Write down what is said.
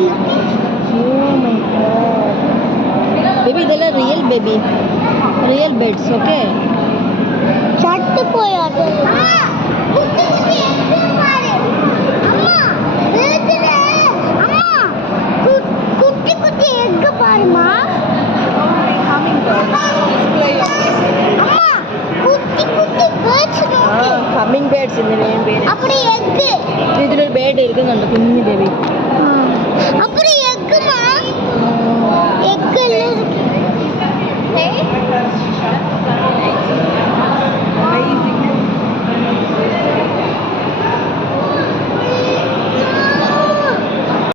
Oh my god. Baby, இதெல்லாம் real baby, real pets. Okay, சட்டு போய் அது